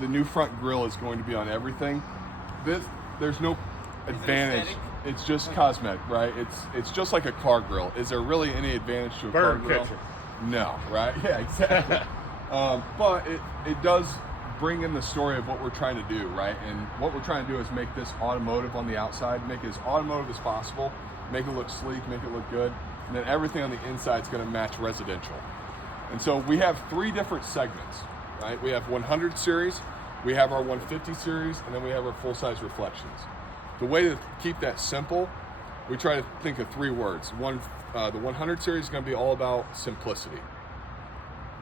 The new front grille is going to be on everything. There's no advantage. It's just cosmetic, right? It's just like a car grill. Is there really any advantage to a car grill? Catcher. No, right? Yeah, exactly. But it does bring in the story of what we're trying to do, right? And what we're trying to do is make this automotive on the outside, make it as automotive as possible, make it look sleek, make it look good, and then everything on the inside is going to match residential. And so we have 3 different segments, right? We have 100 series, we have our 150 series, and then we have our full-size reflections. The way to keep that simple, we try to think of 3 words. One, the 100 series is going to be all about simplicity.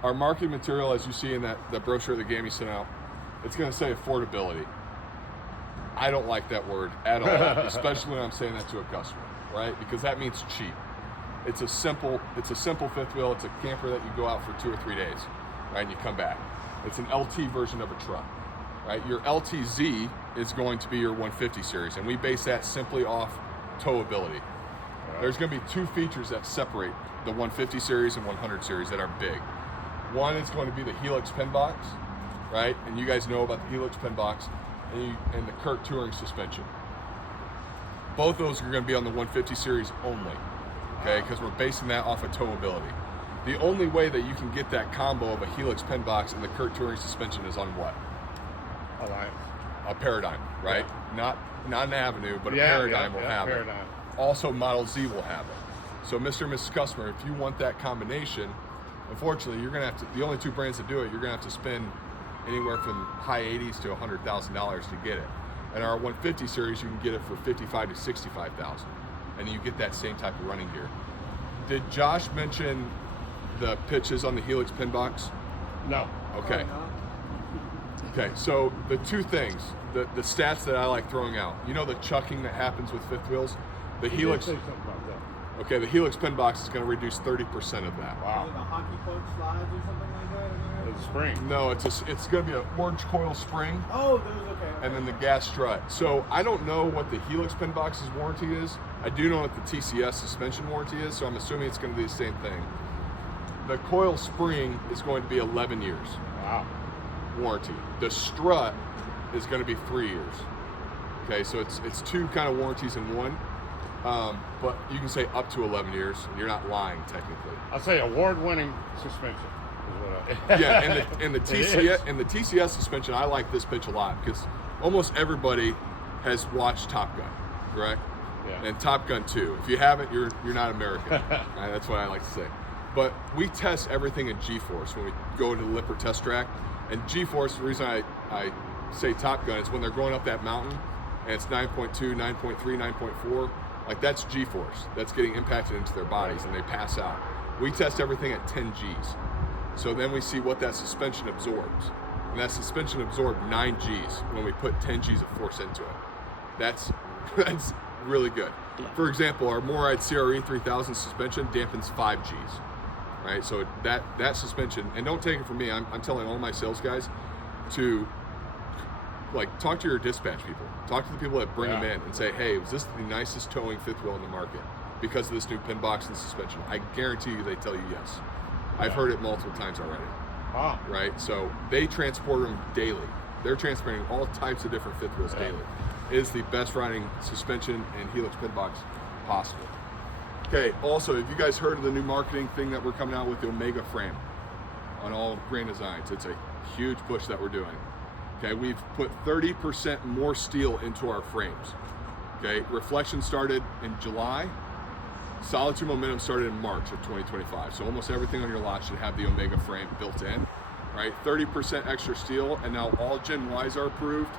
Our marketing material, as you see in the brochure that Gammy sent out, it's going to say affordability. I don't like that word at all, especially when I'm saying that to a customer, right? Because that means cheap. It's a simple fifth wheel. It's a camper that you go out for 2 or 3 days, right? And you come back. It's an LT version of a truck, right? Your LTZ is going to be your 150 series, and we base that simply off towability. There's going to be 2 features that separate the 150 series and 100 series that are big. One is going to be the Helix pin box, right? And you guys know about the Helix pin box and the Kurt Touring suspension. Both those are going to be on the 150 series only, okay? Because we're basing that off of towability. The only way that you can get that combo of a Helix pin box and the Kurt Touring suspension is on what? A Paradigm, right? Yeah. Not an Avenue, but a Paradigm will have Paradigm. it. Also, Model Z will have it. So, Mr. and Mrs. Customer, if you want that combination, unfortunately, you're going to have to, the only 2 brands that do it, you're going to have to spend anywhere from high 80s to $100,000 to get it. And our 150 series, you can get it for $55,000 to $65,000, and you get that same type of running gear. Did Josh mention the pitches on the Helix pin box? No. Okay. Okay, so the 2 things, the stats that I like throwing out. You know the chucking that happens with fifth wheels? The Helix. Say something about that. Okay, the Helix pin box is going to reduce 30% of that. Wow. The hockey puck slides or something like that? It's spring. No, it's going to be an orange coil spring. Oh, those, okay. And then the gas strut. So I don't know what the Helix pin box's warranty is. I do know what the TCS suspension warranty is, so I'm assuming it's going to be the same thing. The coil spring is going to be 11 years Wow. warranty. The strut is going to be 3 years. Okay, so it's 2 kind of warranties in one. But you can say up to 11 years, and you're not lying technically. I'll say award-winning suspension is what I... Yeah, and the It TCS is. and the TCS suspension, I like this pitch a lot because almost everybody has watched Top Gun, correct? Yeah. And Top Gun 2. If you haven't, you're not American. Right? That's what I like to say. But we test everything in G-Force when we go to the Lippert test track. And G-Force, the reason I say Top Gun is when they're going up that mountain and it's 9.2, 9.3, 9.4, like that's G-Force. That's getting impacted into their bodies and they pass out. We test everything at 10 Gs. So then we see what that suspension absorbs. And that suspension absorbed 9 Gs when we put 10 Gs of force into it. That's really good. For example, our Moride CRE 3000 suspension dampens 5 Gs. Right, so that suspension, and don't take it from me. I'm telling all my sales guys to talk to your dispatch people, talk to the people that bring them in, and say, hey, was this the nicest towing fifth wheel in the market because of this new pin box and suspension? I guarantee you, they tell you yes. I've heard it multiple times already. Wow. Right, so they transport them daily. They're transporting all types of different fifth wheels daily. It is the best riding suspension and Helix pin box possible. Okay, also, have you guys heard of the new marketing thing that we're coming out with, the Omega frame on all Grand Designs? It's a huge push that we're doing. Okay, we've put 30% more steel into our frames. Okay, Reflection started in July. Solitude Momentum started in March of 2025. So almost everything on your lot should have the Omega frame built in, right? 30% extra steel, and now all Gen Ys are approved.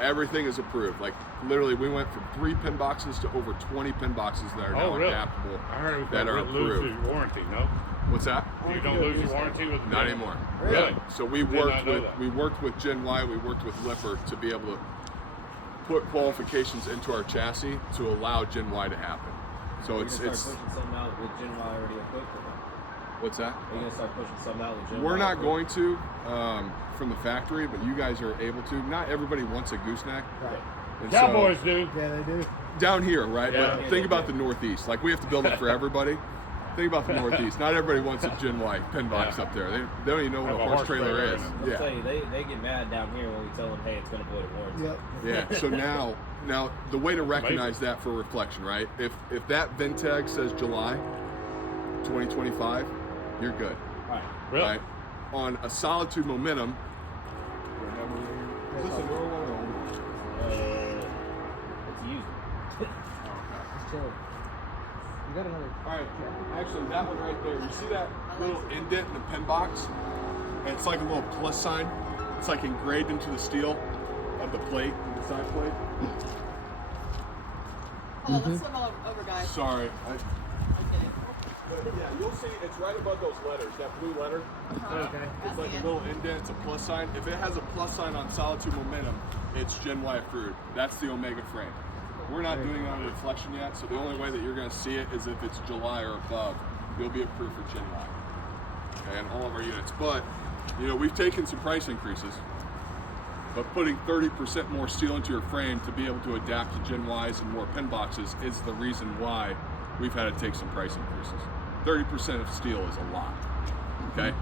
Everything is approved. Like literally, we went from 3 pin boxes to over 20 pin boxes that are now really? adaptable. I heard it that are would lose approved. your warranty, no? What's that? You don't lose your warranty with the Not anymore. Really? So we Did not worked know with that. we worked with Gen Y, we worked with Lippert to be able to put qualifications into our chassis to allow Gen Y to happen. So Are you it's gonna start pushing something out with Gen Y already equipped or not? what's that? Are you gonna start pushing something out with Gen Y? We're not equipped? going to from the factory, but you guys are able to. Not everybody wants a gooseneck. Right. And Cowboys so, do. Yeah, they do. down here, right? Yeah. But think about the Northeast. Like we have to build it for everybody. Think about the Northeast. Not everybody wants a Gen Y pen box Yeah. up there. They don't even know what Have a horse trailer is. I'll Yeah. tell you, they get mad down here when we tell them, hey, it's going to void a warranty. Yep. Yeah. So now the way to recognize that for reflection, right? If that VIN tag says July 2025, you're good. All right. Really? Right? On a Solitude Momentum. Is this a newer one or old one? It's used. It's chill. You got another. All right, actually, that one right there. You see that little indent in the pen box? And it's like a little plus sign. It's like engraved into the steel of the plate, the side plate. Hold on, let's swim over, guys. Sorry. Okay. Yeah, you'll see it's right above those letters, that blue letter. Okay. It's like a little indent, it's a plus sign. If it has a plus sign on Solitude Momentum, it's Gen Y approved. That's the Omega frame. We're not doing it on a deflection yet, so the only way that you're going to see it is if it's July or above. You'll be approved for Gen Y. Okay, and all of our units. But, we've taken some price increases, but putting 30% more steel into your frame to be able to adapt to Gen Ys and more pen boxes is the reason why we've had to take some price increases. 30% of steel is a lot. Okay?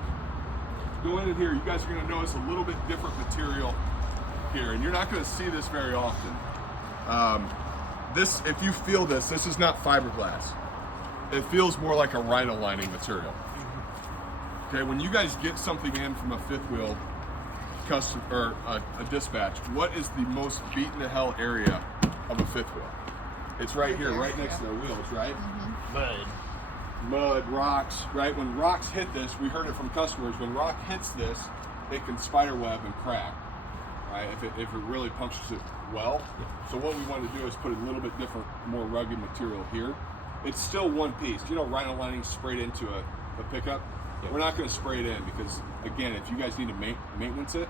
Going in here, you guys are going to notice a little bit different material here, and you're not going to see this very often. This, if you feel this is not fiberglass. It feels more like a rhino lining material. Okay, when you guys get something in from a fifth wheel custom or a dispatch, what is the most beaten to hell area of a fifth wheel? It's right here, right next to their wheels, right? Mud, rocks, right? When rocks hit this, we heard it from customers, when rock hits this, it can spider web and crack, right? If it really punctures it well. So what we want to do is put a little bit different, more rugged material here. It's still one piece. Rhino lining sprayed into a pickup. Yep. We're not going to spray it in because, again, if you guys need to maintenance it,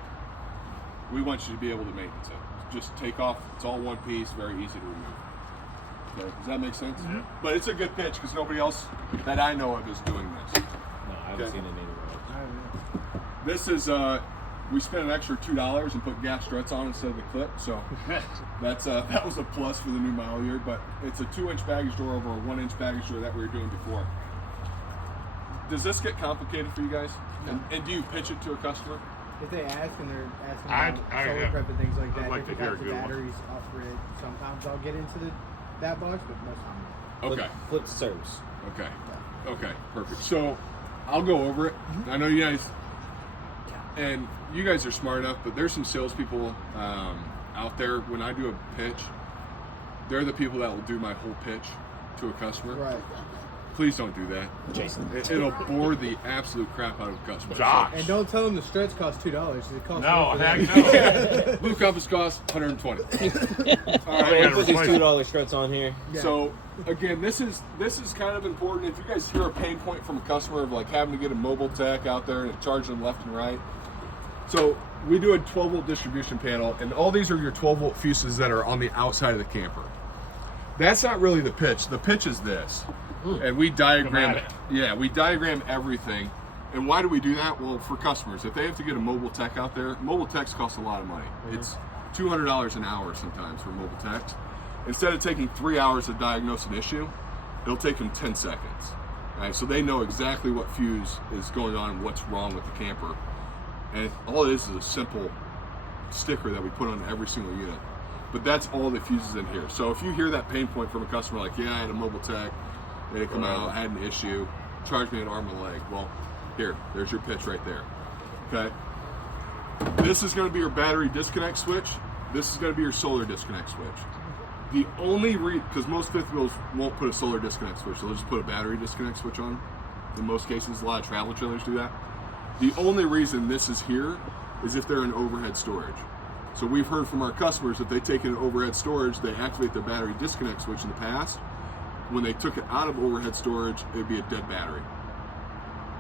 we want you to be able to maintenance it. Just take off. It's all one piece, very easy to remove. Okay, does that make sense? Yeah. But it's a good pitch because nobody else that I know of is doing this. No, I haven't Okay. seen it anywhere else. This is we spent an extra $2 and put gas struts on instead of the clip, so that was a plus for the new model year. But it's a 2-inch baggage door over a 1-inch baggage door that we were doing before. Does this get complicated for you guys? And do you pitch it to a customer? If they ask and they're asking I- about I solar have- prep and things like I'd that, like if to it hear got a the good one. batteries off grid, sometimes I'll get into that box, but most of them. Okay. Flip the service. Okay, perfect. So I'll go over it. I know you guys, and you guys are smart enough, but there's some salespeople out there. When I do a pitch, they're the people that will do my whole pitch to a customer. Right. Please don't do that. Jason. It'll bore the absolute crap out of the customer. Josh. And don't tell them the struts cost $2. It costs No, more for heck them. no. Blue Compass costs $120. All I'm right. gonna put these replace it. $2 struts on here. Yeah. So again, this is kind of important. If you guys hear a pain point from a customer of like having to get a mobile tech out there and charge them left and right. So we do a 12-volt distribution panel, and all these are your 12-volt fuses that are on the outside of the camper. That's not really the pitch. The pitch is this. And we diagram Schematic. yeah, we diagram everything. And why do we do that? Well, for customers, if they have to get a mobile tech out there, mobile techs cost a lot of money. It's $200 an hour sometimes for mobile techs. Instead of taking 3 hours to diagnose an issue, it'll take them 10 seconds. Right? So they know exactly what fuse is going on and what's wrong with the camper. And all it is a simple sticker that we put on every single unit. But that's all the fuses in here. So if you hear that pain point from a customer like, yeah, I had a mobile tech, they come out, I had an issue, charge me an arm and a leg. Well, there's your pitch right there. Okay. This is going to be your battery disconnect switch. This is going to be your solar disconnect switch. The only because most fifth wheels won't put a solar disconnect switch, they'll just put a battery disconnect switch on. In most cases, a lot of travel trailers do that. The only reason this is here is if they're in overhead storage. So we've heard from our customers that they take it in overhead storage, they activate their battery disconnect switch in the past. When they took it out of overhead storage, it'd be a dead battery.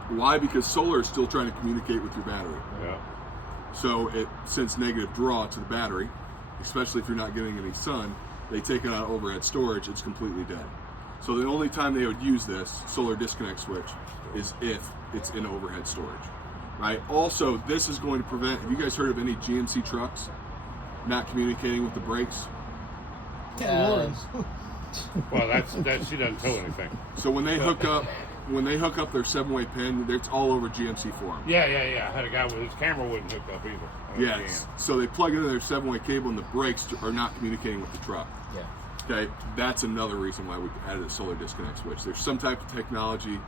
Why? Because solar is still trying to communicate with your battery. Yeah. So it sends negative draw to the battery, especially if you're not getting any sun. They take it out of overhead storage, it's completely dead. So the only time they would use this solar disconnect switch is if it's in overhead storage, right? Also, this is going to prevent, have you guys heard of any GMC trucks not communicating with the brakes? Yeah, Lawrence. Well, she doesn't tow anything. So when they hook up, when they hook up their 7-way pin, it's all over GMC form. Yeah. I had a guy with his camera wouldn't hook up either. Yes. So they plug into their 7-way cable, and the brakes are not communicating with the truck. Yeah. Okay, that's another reason why we added a solar disconnect switch. There's some type of technology,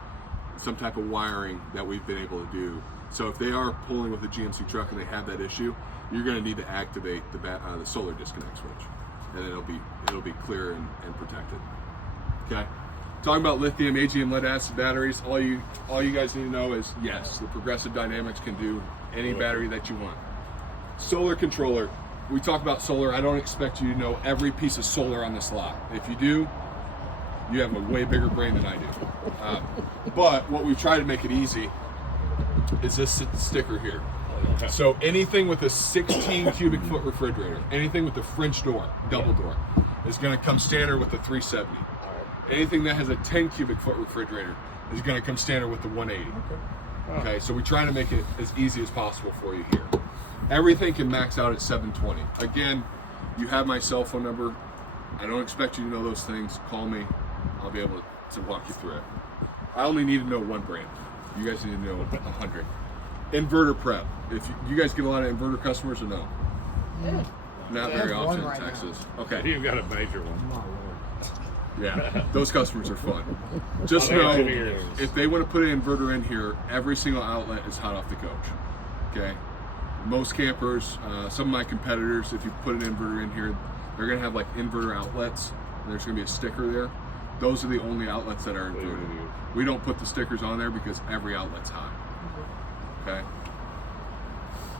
some type of wiring that we've been able to do. So if they are pulling with a GMC truck and they have that issue, you're going to need to activate the solar disconnect switch, and it'll be clear and protected. Okay. Talking about lithium, AGM lead acid batteries, all you guys need to know is yes, the Progressive Dynamics can do any battery that you want. Solar controller. We talk about solar. I don't expect you to know every piece of solar on this lot. If you do, you have a way bigger brain than I do. But what we try to make it easy is this sticker here. So anything with a 16 cubic foot refrigerator, anything with the French door, double door, is going to come standard with the 370. Anything that has a 10 cubic foot refrigerator is going to come standard with the 180. Okay, so we try to make it as easy as possible for you here. Everything can max out at 720. Again, you have my cell phone number. I don't expect you to know those things. Call me. I'll be able to walk you through it. I only need to know one brand. You guys need to know 100. Inverter prep. If you guys get a lot of inverter customers or no? Yeah. Not Yeah, very I have often one in right Texas. Yeah. Okay. You've got a major one. My lord. Yeah, those customers are fun. Just Oh, they're know, engineers. if they want to put an inverter in here, every single outlet is hot off the coach. Okay? Most campers, some of my competitors, if you put an inverter in here, they're going to have like inverter outlets. There's going to be a sticker there. Those are the only outlets that are inverted. We don't put the stickers on there because every outlet's hot. Okay?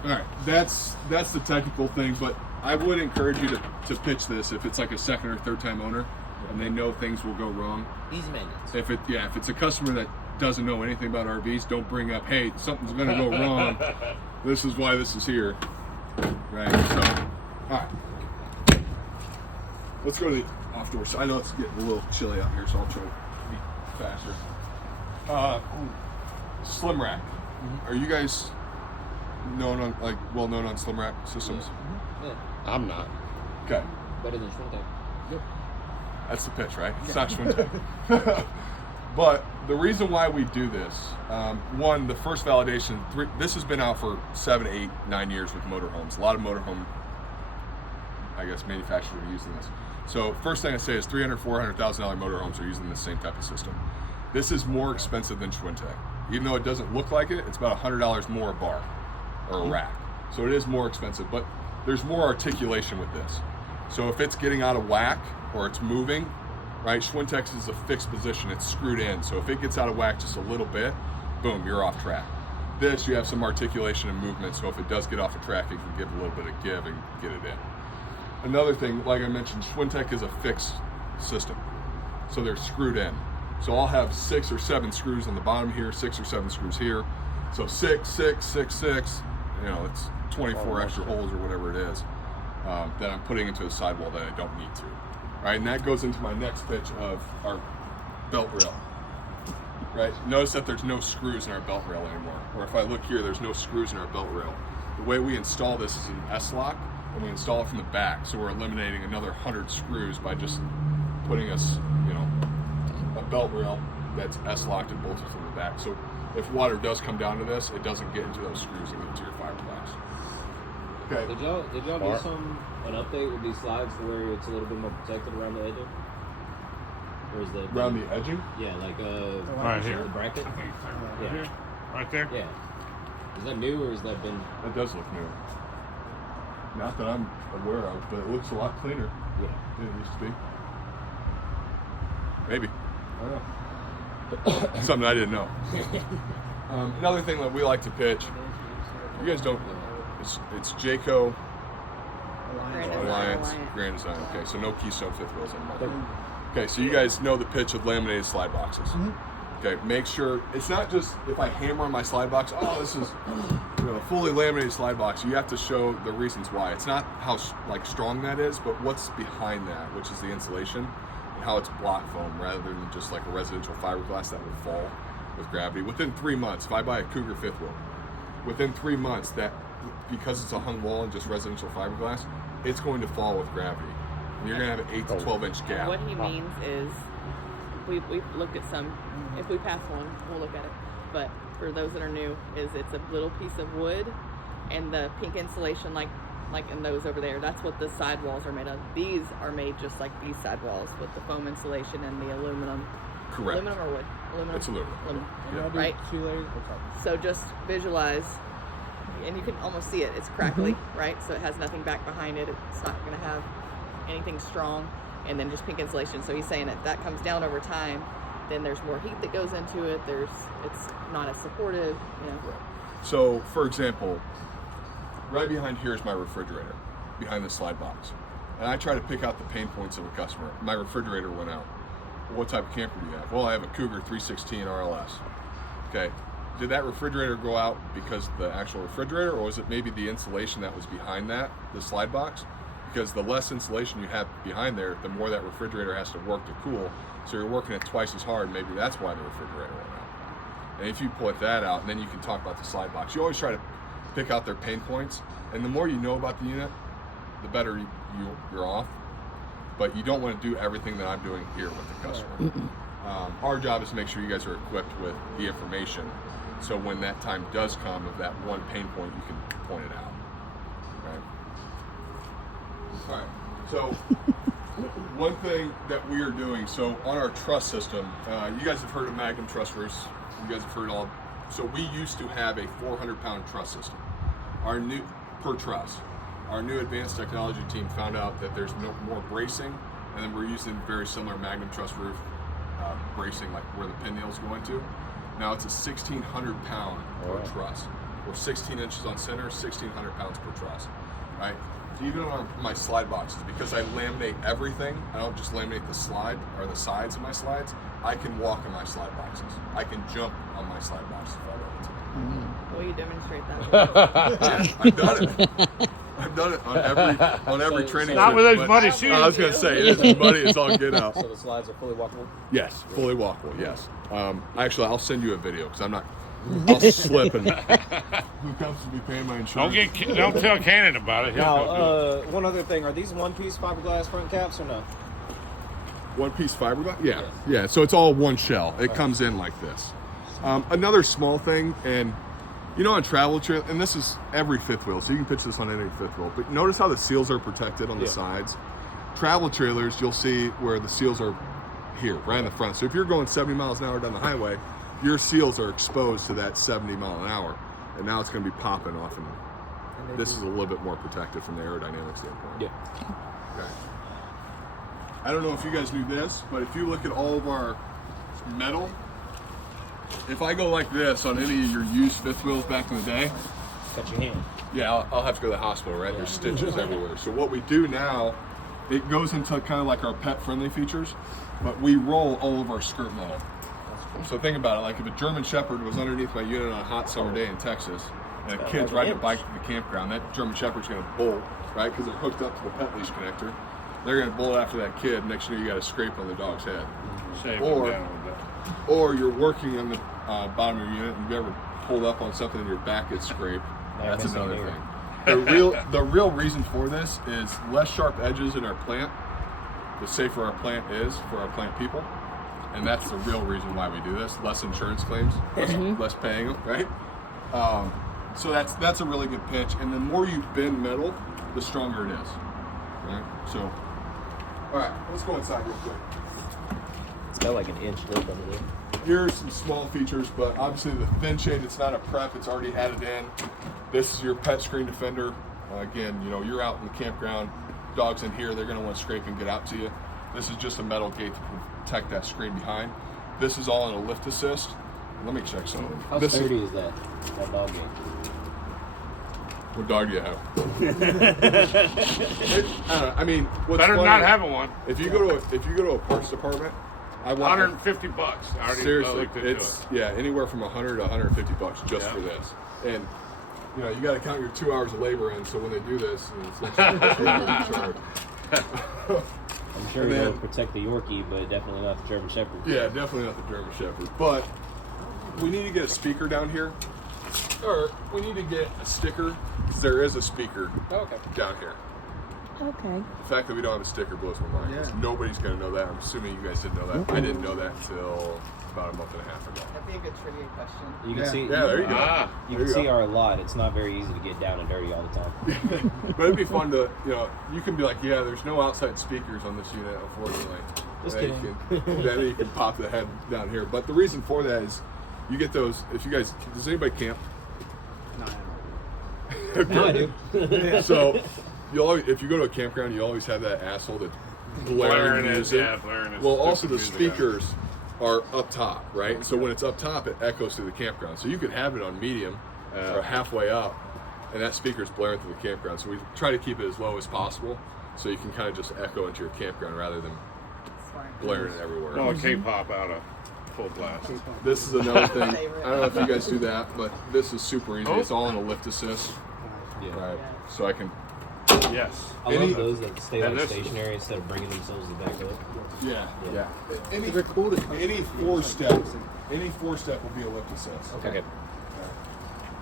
All right, that's the technical thing, but I would encourage you to pitch this if it's like a second or third time owner and they know things will go wrong. Easy maintenance. If it's a customer that doesn't know anything about RVs, don't bring up, hey, something's gonna go wrong. This is why this is here. Right, so, all right. Let's go to the off door side. I know it's getting a little chilly out here, so I'll try to be faster. Slim Rack. Are you guys well known on Slim Rack systems? Yeah. I'm not. Okay. Better than Schwintek. That's the pitch, right? It's not Schwintek. But the reason why we do this, one, the first validation, this has been out for 7, 8, 9 years with motorhomes. A lot of motorhome, manufacturers are using this. So first thing I say is $300,000, $400,000 motorhomes are using the same type of system. This is more expensive than Schwintek. Even though it doesn't look like it, it's about $100 more a bar or a rack. So it is more expensive, but there's more articulation with this. So if it's getting out of whack or it's moving, right, Schwintek is a fixed position, it's screwed in. So if it gets out of whack just a little bit, boom, you're off track. This, you have some articulation and movement, so if it does get off the track, it can give a little bit of give and get it in. Another thing, like I mentioned, Schwintek is a fixed system. So they're screwed in. So I'll have 6 or 7 screws on the bottom here, 6 or 7 screws here. So 6, 6, 6, 6, it's 24 extra holes or whatever it is that I'm putting into a sidewall that I don't need to. Right, and that goes into my next pitch of our belt rail. Right, notice that there's no screws in our belt rail anymore. Or if I look here, there's no screws in our belt rail. The way we install this is an S-lock, and we install it from the back. So we're eliminating another 100 screws by just putting us, a belt rail that's S-locked and bolted from the back. So if water does come down to this, it doesn't get into those screws and get into your fiberglass. Okay. Did y'all do an update with these slides to where it's a little bit more protected around the edging? Or is that Around the edging? Yeah, like Right here. the bracket. Right Yeah. here? Right there? Yeah. Is that new or has that been? That does look new. Not that I'm aware of, but it looks a lot cleaner Yeah. than it used to be. Maybe. I don't know. Something I didn't know. Another thing that we like to pitch, you guys don't, it's Jayco Alliance Grand Design. Okay, so no Keystone fifth wheels anymore. Okay, so you guys know the pitch of laminated slide boxes. Okay, make sure it's not just if I hammer on my slide box, this is a fully laminated slide box. You have to show the reasons why. It's not how strong that is, but what's behind that, which is the insulation and how it's block foam rather than just like a residential fiberglass that will fall with gravity. Within 3 months, if I buy a Cougar fifth wheel, within 3 months, that because it's a hung wall and just residential fiberglass, it's going to fall with gravity. And you're going to have an 8 to 12 inch gap. What he means is We've looked at some. If we pass one, we'll look at it. But for those that are new, it's a little piece of wood, and the pink insulation, like in those over there. That's what the sidewalls are made of. These are made just like these sidewalls with the foam insulation and the aluminum. Correct. Aluminum or wood? Aluminum. It's aluminum. And y'all do Right. 2 layers. Okay. So just visualize, and you can almost see it. It's crackly, right? So it has nothing back behind it. It's not going to have anything strong. And then just pink insulation. So he's saying that comes down over time. Then there's more heat that goes into it. It's not as supportive. You know. So, for example, right behind here is my refrigerator, behind the slide box. And I try to pick out the pain points of a customer. My refrigerator went out. What type of camper do you have? Well, I have a Cougar 316 RLS. Okay. Did that refrigerator go out because of the actual refrigerator, or was it maybe the insulation that was behind that, the slide box? Because the less insulation you have behind there, the more that refrigerator has to work to cool. So you're working it twice as hard. Maybe that's why the refrigerator went out. And if you put that out, then you can talk about the slide box. You always try to pick out their pain points. And the more you know about the unit, the better you're off. But you don't want to do everything that I'm doing here with the customer. Our job is to make sure you guys are equipped with the information. So when that time does come of that one pain point, you can point it out. Right? All right. So one thing that we are doing, so on our truss system, you guys have heard of Magnum truss roofs. You guys have heard all. So we used to have a 400-pound truss system. Per truss. Our new advanced technology team found out that there's no more bracing, and then we're using very similar Magnum truss roof bracing, like where the pin nails go into. Now it's a 1,600-pound per truss, or 16 inches on center, 1,600 pounds per truss, right? Even on my slide boxes, because I laminate everything, I don't just laminate the slide or the sides of my slides, I can walk on my slide boxes. I can jump on my slide boxes if I wanted to. Will you demonstrate that? Yeah, I've done it. I've done it on every training. Not trip, with those but muddy shoes. I was gonna say it is muddy. It's all get out. So the slides are fully walkable? Yes, fully walkable. Yes. Actually, I'll send you a video because I'm not. I'll slip and who comes to be paying my insurance? Don't tell Cannon about it. He'll go do it. Now, one other thing. Are these one-piece fiberglass front caps or no? One piece fiberglass? Yeah. So it's all one shell. It comes in like this. Another small thing, and you know, on travel trailer, and this is every fifth wheel, so you can pitch this on any fifth wheel. But notice how the seals are protected on the sides. Travel trailers, you'll see where the seals are here, right in the front. So if you're going 70 miles an hour down the highway, your seals are exposed to that 70 mile an hour, and now it's going to be popping off. And this is a little bit more protected from the aerodynamic standpoint. Yeah. Okay. I don't know if you guys knew this, but if you look at all of our metal, if I go like this on any of your used fifth wheels back in the day, Cut your hand. yeah, I'll have to go to the hospital, right? There's stitches everywhere. So what we do now, it goes into kind of like our pet-friendly features, but we roll all of our skirt metal. So think about it, like if a German Shepherd was underneath my unit on a hot summer day in Texas, and a kid's riding a bike to the campground, that German Shepherd's going to bolt, right? Because they're hooked up to the pet leash connector. They're going to bolt after that kid. Next thing you got a scrape on the dog's head. Shave Or- him down a little bit. Or you're working on the bottom of your unit, and you ever pulled up on something and your back gets scraped. Yeah, That's I've been another seeing thing. The real reason for this is less sharp edges in our plant. The safer our plant is for our plant people, and that's the real reason why we do this. Less insurance claims, less paying them, right? So that's a really good pitch. And the more you bend metal, the stronger it is, right? So, all right, let's go inside real quick. It's got like an inch lip under there. Here's some small features, but obviously the thin shade, it's not a prep, it's already added in. This is your pet screen defender. Again, you know, you're out in the campground, dogs in here, they're gonna want to scrape and get out to you. This is just a metal gate to protect that screen behind. This is all in a lift assist. Let me check something. How This sturdy is that dog game? What dog do you have? I mean, what's Better funny, not having one. If you go to a parts department, I want $150. I already seriously, looked into it's anywhere from $100 to $150 just for this. And you know, you got to count your 2 hours of labor in. So when they do this, it's like charge. I'm sure And it'll then- protect the Yorkie, but definitely not the German Shepherd. Yeah, definitely not the German Shepherd. But we need to get a speaker down here, or we need to get a sticker because there is a speaker Okay. down here. Okay. The fact that we don't have a sticker blows my mind. 'Cause Yeah. nobody's gonna know that. I'm assuming you guys didn't know that. I didn't know that until about a month and a half ago. That'd be a good trivia question. You can Yeah. see. Yeah, there you go. You There can see go. our lot. It's not very easy to get down and dirty all the time. But it'd be fun to, you can be like, yeah, there's no outside speakers on this unit, unfortunately. Just Then then you can pop the head down here. But the reason for that is you get those, if you guys, does anybody camp? No, Now I do. So, if you go to a campground, you always have that asshole that's blaring music. blaring it. Well, also the speakers are up top, right? And so when it's up top, it echoes through the campground. So you could have it on medium or halfway up, and that speaker's blaring through the campground. So we try to keep it as low as possible, so you can kind of just echo into your campground rather than Smart. blaring it everywhere. Well, it can't pop out of full blast. This is another thing. I Favorite. don't know if you guys do that, but this is super easy. It's all in a lift assist, Yeah. right? So I can, Yes. I Any- love those that stay and like this- stationary instead of bringing themselves to back up. yeah. Any they're cool to any four step will be a lift assist. Okay.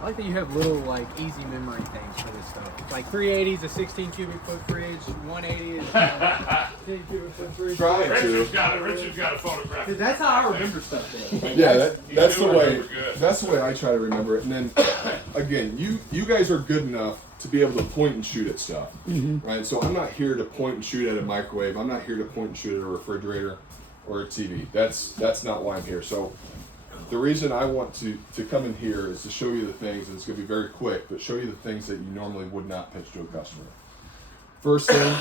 I like that you have little like easy memory things for this stuff. Like 380 is a 16 cubic foot fridge, 180 is a 10 cubic foot fridge. Trying to. Richard's got a photograph. 'Cause that's how I remember stuff. Though. Yeah, that's the doing way. super good. That's the way I try to remember it. And then, again, you guys are good enough to be able to point and shoot at stuff, right? So I'm not here to point and shoot at a microwave. I'm not here to point and shoot at a refrigerator or a TV. That's not why I'm here. So the reason I want to come in here is to show you the things, and it's going to be very quick, but show you the things that you normally would not pitch to a customer. First thing,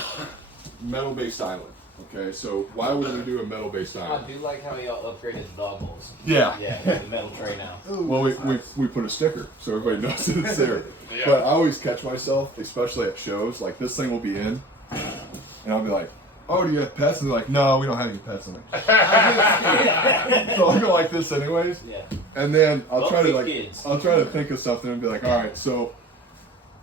metal-based island. Okay, so why would we do a metal-based island? do like how y'all upgraded the dog bowls. Yeah. Yeah, the metal tray now. Well, we put a sticker so everybody knows that it's there. Yeah. But I always catch myself, especially at shows, like this thing will be in, and I'll be like, "Oh, do you have pets?" And they're like, "No, we don't have any pets in it." So I'll go like this anyways, Yeah. and then I'll Don't try to feed like kids. I'll try to think of something and be like, "All right, so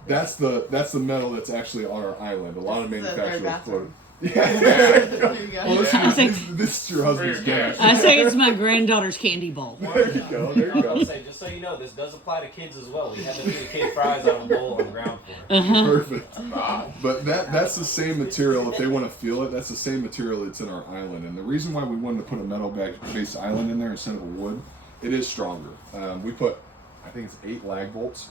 that's the metal that's actually on our island." A lot of This is our manufacturers bathroom. put. Yeah. There you go. Well, this is your husband's For your gas. I say it's my granddaughter's candy bowl. There you go. There you go. say, just so you know, this does apply to kids as well. We have to feed a kid fries out of a bowl on the ground floor. Perfect. But that's the same material. If they want to feel it, that's the same material that's in our island. And the reason why we wanted to put a metal-based island in there instead of a wood, it is stronger. We put, I think it's 8 lag bolts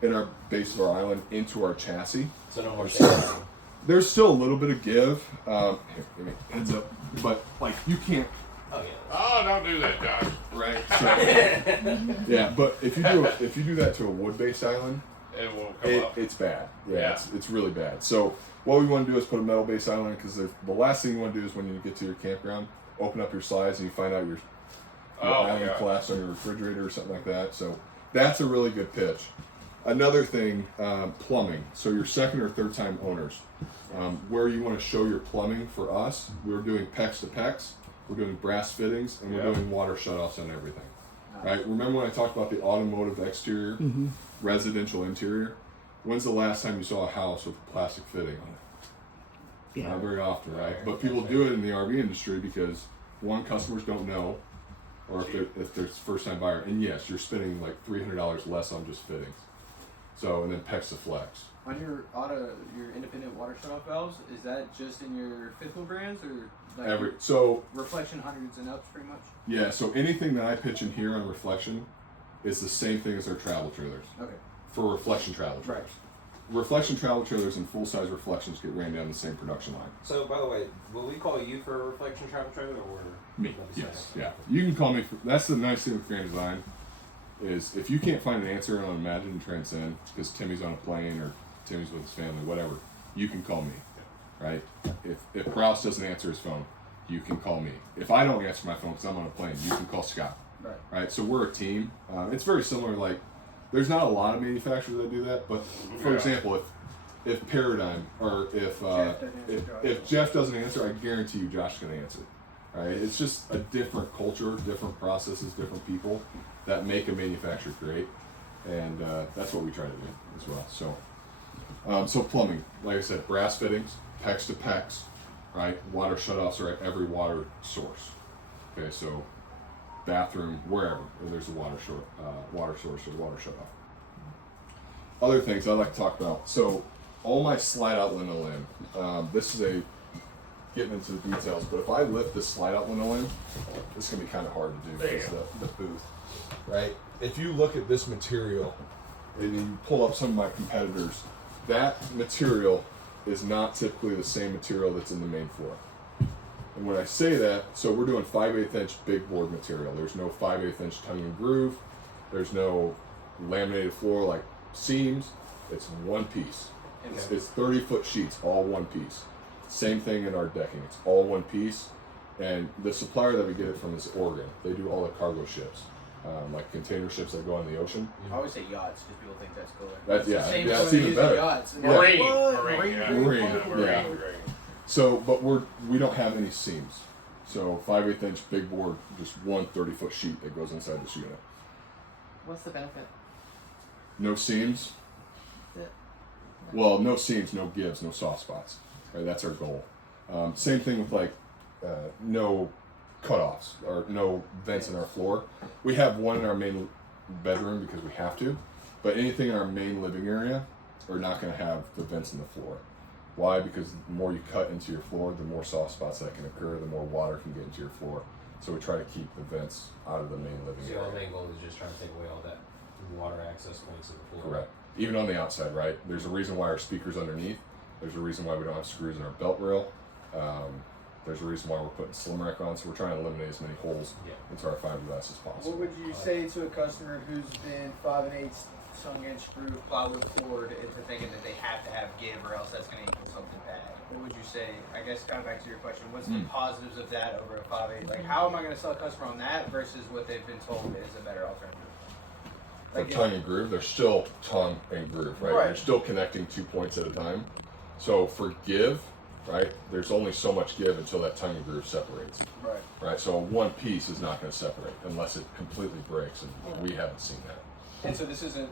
in our base of our island into our chassis. So no more shaking. There's still a little bit of give. Here, give me a heads up. But like you can't. Oh yeah. Oh, don't do that, Josh. Right. So, yeah, but if you do that to a wood-based island, It won't come up. it's bad. Yeah, Yeah. It's really bad. So what we want to do is put a metal-based island because the last thing you want to do is when you get to your campground, open up your slides and you find out your island yeah. collapsed on your refrigerator or something like that. So that's a really good pitch. Another thing, plumbing. So your second or third time owners, where you want to show your plumbing for us, we're doing PEX to PEX, we're doing brass fittings, and we're Yeah. doing water shutoffs on everything. Right? Remember when I talked about the automotive exterior, residential interior? When's the last time you saw a house with a plastic fitting on it? Yeah. Not very often, right? But people do it in the RV industry because one, customers don't know, or if they're first time buyer, and yes, you're spending like $300 less on just fittings. So and then PEX to flex. On your independent water shutoff valves, is that just in your fifth wheel brands or like So reflection hundreds and ups pretty much? yeah, so anything that I pitch in here on reflection is the same thing as our travel trailers Okay. for reflection travel trailers. Reflection travel trailers and full size reflections get ran down the same production line. So by the way, will we call you for a reflection travel trailer or Me, yes, yeah. You can call me. That's the nice thing with Grand Design, is if you can't find an answer on Imagine and Transcend because Timmy's on a plane or Timmy's with his family, whatever, you can call me, right? If Rouse doesn't answer his phone, you can call me. If I don't answer my phone because I'm on a plane, you can call Scott, right? So we're a team. It's very similar. Like, there's not a lot of manufacturers that do that, but for Yeah. example, if Paradigm or if Jeff doesn't answer, I guarantee you Josh's gonna answer. Right? It's just a different culture, different processes, different people that make a manufacturer great, and that's what we try to do as well. So plumbing, like I said, brass fittings, PEX to PEX, right? Water shutoffs are at every water source. Okay, so bathroom, wherever there's a water source or water shutoff. Other things I like to talk about. So all my slide out linoleum, this is a, getting into the details, but if I lift this slide out linoleum, this is gonna be kind of hard to do because of the booth, right? If you look at this material and you pull up some of my competitors, that material is not typically the same material that's in the main floor. And when I say that, so we're doing 5/8 inch big board material. There's no 5/8 inch tongue and groove. There's no laminated floor like seams. It's one piece. It's 30-foot sheets, all one piece. Same thing in our decking. It's all one piece. And the supplier that we get it from is Oregon. They do all the cargo ships, like container ships that go in the ocean. I always say yachts because people think that's cooler. That's, the yeah, same yeah, it's company even using better. Yachts. And Yeah. they're like, Marine, what? yeah. Marine, yeah. Marine. So, but we don't have any seams. So 5/8 inch big board, just one 30-foot sheet that goes inside this unit. What's the benefit? No seams. That's it. Well, no seams, no gives, no soft spots. Right, that's our goal. Same thing with like no cutoffs or no vents in our floor. We have one in our main bedroom because we have to, but anything in our main living area, we're not going to have the vents in the floor. Why? Because the more you cut into your floor, the more soft spots that can occur, the more water can get into your floor. So we try to keep the vents out of the main living So our area. main goal is just trying to take away all that water access points in the floor. Correct. Even on the outside, right? There's a reason why our speaker's underneath. There's a reason why we don't have screws in our belt rail. There's a reason why we're putting slim rack on. So we're trying to eliminate as many holes into our fiberglass as possible. What would you say to a customer who's been 5 1/8 tongue-inch groove plywood floored into thinking that they have to have give or else that's going to equal something bad? What would you say? I guess kind of back to your question, what's the positives of that over a 5/8? Like, how am I going to sell a customer on that versus what they've been told is a better alternative? For Like, tongue and groove, they're still tongue and groove, right? Right. You're still connecting 2 points at a time. So for give, right, there's only so much give until that tongue and groove separates, right. right? So one piece is not going to separate unless it completely breaks, and we haven't seen that. And so this isn't,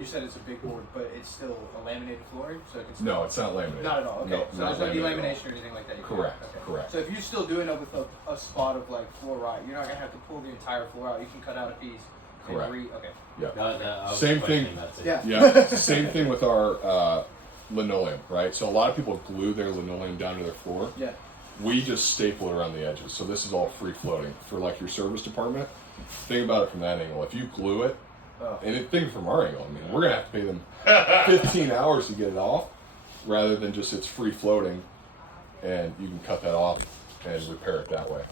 you said it's a big board, but it's still a laminated flooring? So it can still, No, it's not laminated. Not at all, okay. No, So not there's no laminated at all. delamination or anything like that? You can't- Correct, okay. correct. So if you're still doing it with a spot of like floor rot, you're not going to have to pull the entire floor out. You can cut out a piece. And Correct. okay. Yeah. I was Same questioning thing. that too. Yeah. Yeah, same thing with our linoleum, right? So a lot of people glue their linoleum down to their floor. Yeah. We just staple it around the edges. So this is all free floating. For like your service department, think about it from that angle. If you glue it, Oh. and think from our angle, I mean, we're going to have to pay them 15 hours to get it off rather than just it's free floating and you can cut that off and repair it that way.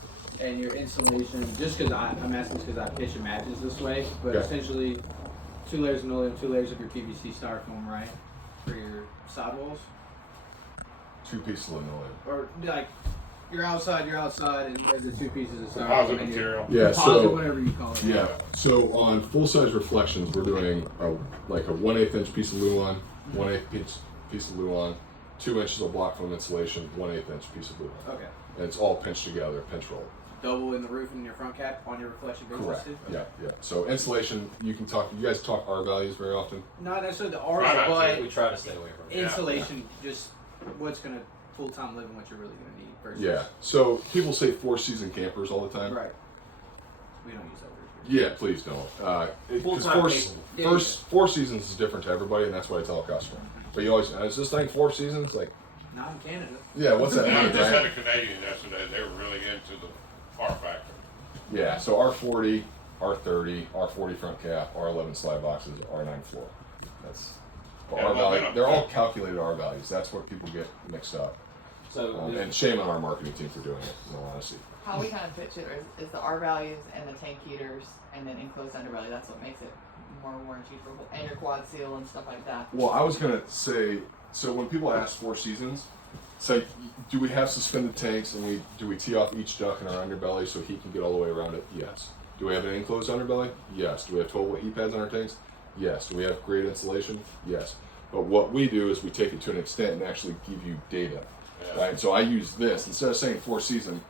And your insulation, just because I'm asking this because I pitch and matches this way, but Okay. essentially 2 layers of linoleum, 2 layers of your PVC styrofoam, right? For your sidewalls? 2 pieces of linoleum. Or like, you're outside, and there's the 2 pieces of styrofoam. Composite and your- material. Yeah, Composite, so whatever you call it. yeah, so on full size reflections, we're doing like a 1/8 inch piece of Luan, 1/8 piece of Luan, 2 inches of block foam insulation, 1/8 inch piece of Luan, Okay. and it's all pinched together, pinch rolled. Double in the roof and your front cap on your reflection basis Correct. too? Yeah, yeah. So insulation, you guys talk R values very often. Not necessarily the R's, Try not to. but We try to stay away from it. insulation, just what's going to full-time live and what you're really going to need versus. Yeah. So people say 4-season campers all the time. Right. We don't use that word here. Yeah, please don't. Because Full-time people. four seasons is different to everybody, and that's why I tell a customer. But you always, is this thing 4 seasons? Like, Not in Canada. yeah, what's that Yeah, we mean, just had right? a Canadian yesterday. They were really into the R factor. Yeah, so R40, R30, R40 front cap, R11 slide boxes, R9 floor. That's but Yeah, R well, value. they don't- They're all calculated R values. That's what people get mixed up. So And shame on our marketing team for doing it, in all honesty. How we kind of pitch it is the R values and the tank heaters and then enclosed underbelly. That's what makes it more warranty for and your quad seal and stuff like that. Well, I was gonna say, so when people ask 4 seasons, say, do we have suspended tanks and do we tee off each duct in our underbelly so heat can get all the way around it? Yes. Do we have an enclosed underbelly? Yes. Do we have 12-volt heat pads on our tanks? Yes. Do we have great insulation? Yes. But what we do is we take it to an extent and actually give you data, right? So I use this instead of saying 4 season.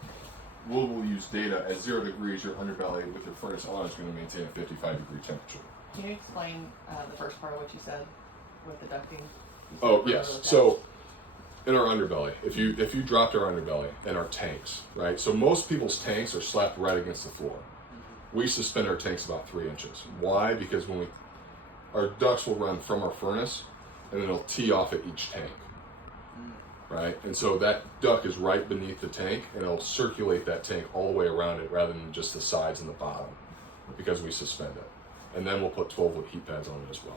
We'll use data at 0 degrees. Your underbelly with your furnace on is going to maintain a 55-degree temperature. Can you explain the first part of what you said with the ducting? Oh yes. So in our underbelly, if you dropped our underbelly and our tanks, right? So most people's tanks are slapped right against the floor. We suspend our tanks about 3 inches. Why? Because our ducts will run from our furnace and then it'll tee off at each tank. Right? And so that duct is right beneath the tank, and it'll circulate that tank all the way around it rather than just the sides and the bottom, because we suspend it. And then we'll put 12-volt heat pads on it as well.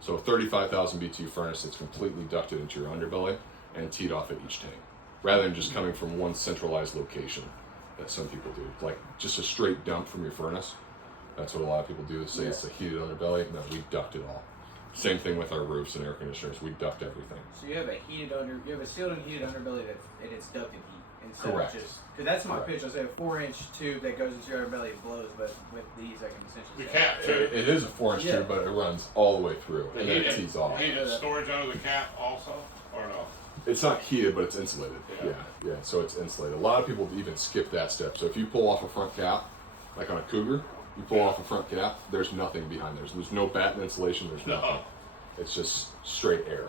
So a 35,000 BTU furnace that's completely ducted into your underbelly and teed off at each tank, rather than just coming from one centralized location that some people do. Like just a straight dump from your furnace. That's what a lot of people do. They say it's a heated underbelly. No, we duct it all. Same thing with our roofs and air conditioners. We duct everything. So you have a sealed and heated underbelly and it's ducted heat instead Correct. of just, because that's my Correct. pitch. I'll say a 4-inch tube that goes into your underbelly and blows, but with these I can essentially The say. cap too. It is a 4-inch Yeah. tube, but it runs all the way through, The and then it tees off. heated storage under the cap also, or no? It's not heated, but it's insulated. Yeah. Yeah. So it's insulated. A lot of people even skip that step. So if you pull off a front cap, like on a Cougar, you pull off a front cap, there's nothing behind there. There's no batten insulation. There's nothing. No. It's just straight air.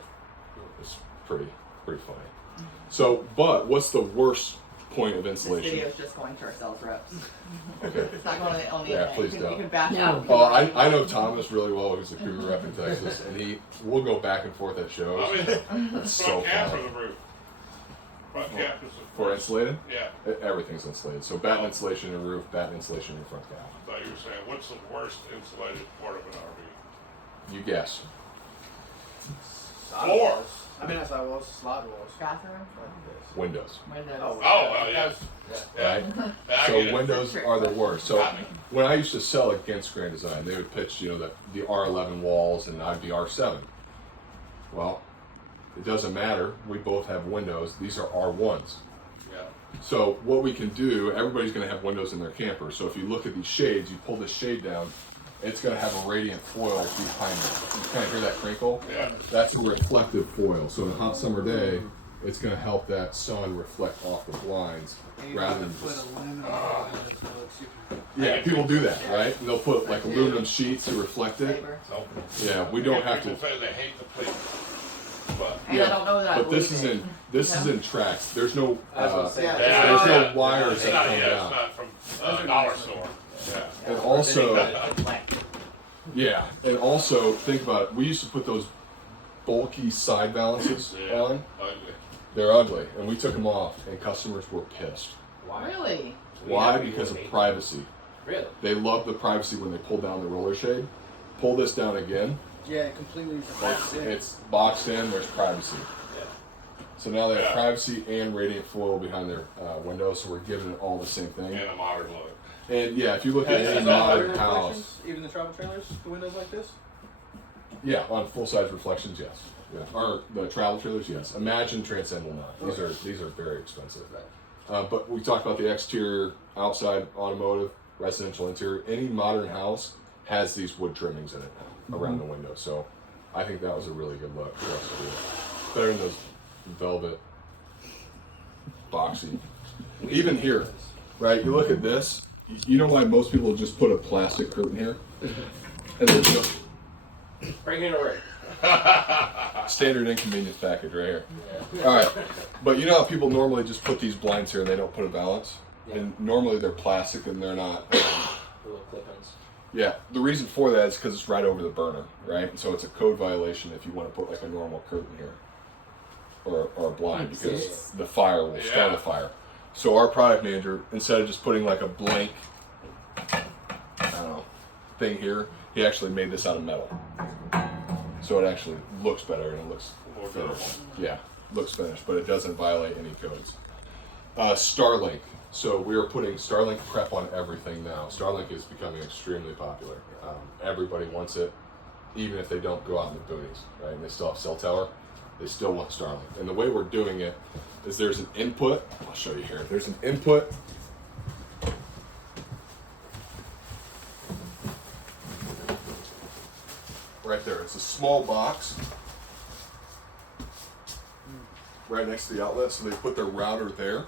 It's pretty funny. So, but what's the worst point of This insulation? video is just going to our sales reps. Okay. It's not going on the Yeah, internet. please you don't. can bash No. it. Oh, I know Thomas really well, who's a Cougar rep in Texas, and we'll go back and forth at shows. I mean, That's so front cap fun. or the roof? Front cap is the For insulated? Yeah, Everything's insulated. So batten insulation in roof, batten insulation in front cap. I thought you were saying, what's the worst insulated part of an RV? You guess. Floor. I mean, that's sidewalls, slide walls. Bathroom? Windows. Windows. Oh, well, yes. Right? Yeah, I So get it. windows are the worst. So Got me. when I used to sell against Grand Design, they would pitch, the R11 walls and I'd be R7. Well, it doesn't matter. We both have windows. These are R1s. Yeah. So what we can do, everybody's going to have windows in their camper. So if you look at these shades, you pull this shade down, it's going to have a radiant foil behind it. You kind of hear that crinkle? Yeah. That's a reflective foil. So on a hot summer day, it's going to help that sun reflect off the blinds rather than just... Yeah, people do that, right? And they'll put like aluminum sheets to reflect it. Saber. So, Yeah, we don't have people to. say they hate the pleat, but And I don't know that I But this is believe in it. tracks. There's no Yeah. there's no yeah, wires it's that not, come yeah, down. it's not from dollar store. Yeah. And also, yeah, and also think about it. We used to put those bulky side balances Yeah. on. Ugly. They're ugly, and we took them off, and customers were pissed. Really? Why? Because of privacy. Really? They love the privacy when they pull down the roller shade. Pull this down again. Yeah, it completely. It's boxed in. There's privacy. Yeah. So now they have Yeah. privacy and radiant foil behind their windows, so we're giving it all the same thing. And a modern look. And yeah, if you look at Yeah, any it's all modern house, Even the travel trailers, the windows like this. yeah, on full size reflections, yes. Yeah. Or the travel trailers, yes. Imagine Transcend will not. These are very expensive. But we talked about the exterior, outside, automotive, residential interior. Any modern house has these wood trimmings in it around the window. So I think that was a really good look for us to do. Better than those velvet, boxy. Even here, right? You look at this. You know why most people just put a plastic curtain here? And then Bring it over. standard inconvenience package right here. All right, but you know how people normally just put these blinds here and they don't put a valance, and normally they're plastic and they're not. The little clip-ins. Yeah, the reason for that is because it's right over the burner, right? And so it's a code violation if you want to put like a normal curtain here or a blind because the fire will start a fire. So our product manager, instead of just putting like a blank, I don't know, thing here, he actually made this out of metal. So it actually looks better and it looks More finished. Yeah, looks finished, but it doesn't violate any codes. Starlink. So we are putting Starlink prep on everything now. Starlink is becoming extremely popular. Everybody wants it, even if they don't go out in the boonies, right? And they still have cell tower, they still want Starlink. And the way we're doing it is there's an input. I'll show you here. There's an input. Right there. It's a small box right next to the outlet. So they put their router there.